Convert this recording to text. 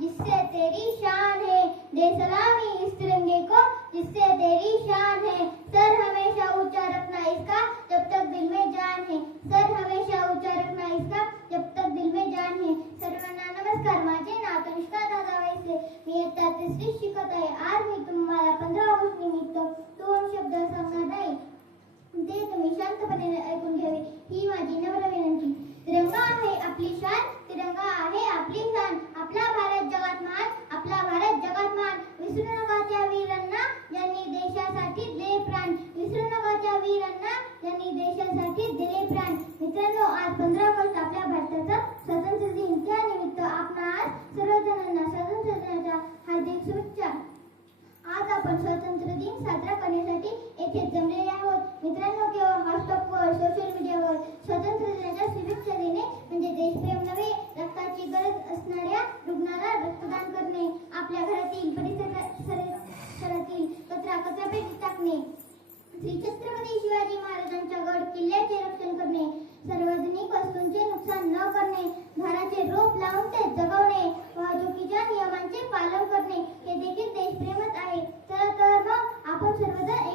जिससे तेरी शान है, दे सलामी इस तिरंगे को। जिससे तेरी शान है, सर हमेशा ऊँचा रखना इसका, जब तक दिल में जान है। सर हमेशा ऊँचा रखना इसका, जब तक दिल में जान है। सर्वांना नमस्कार, माझे नाव तनिष्का दादा वैसे। मी इयत्ता तिसरी शिकत आहे, आज मी तुम्हाला पंधरा ऑगस्ट निमित्त विसरू नका त्या वीरांना ज्यांनी देशासाठी दिले प्राण. विसरू नका त्या वीरांना ज्यांनी देशासाठी दिले प्राण. मित्रांनो आज पंधरा ऑगस्ट आपल्या भारताचा स्वातंत्र्य दिन. त्यानिमित्त आपण आज सर्वजणांना स्वातंत्र्य दिनाच्या हार्दिक शुभेच्छा. आज आपण स्वातंत्र्य दिन साजरा करण्यासाठी येथे जमलेल्या कचरा कचरा पेटीत टाकणे. श्री छत्रपती शिवाजी महाराजांच्या गड किल्ल्याचे रक्षण करणे. सार्वजनिक वस्तूंचे नुकसान न करणे. झाडाचे रोप लावून ते जगवणे. वाहतुकीच्या नियमांचे पालन करणे. हे देखील देशप्रेमच आहे. तर तर मग आपण सर्वदा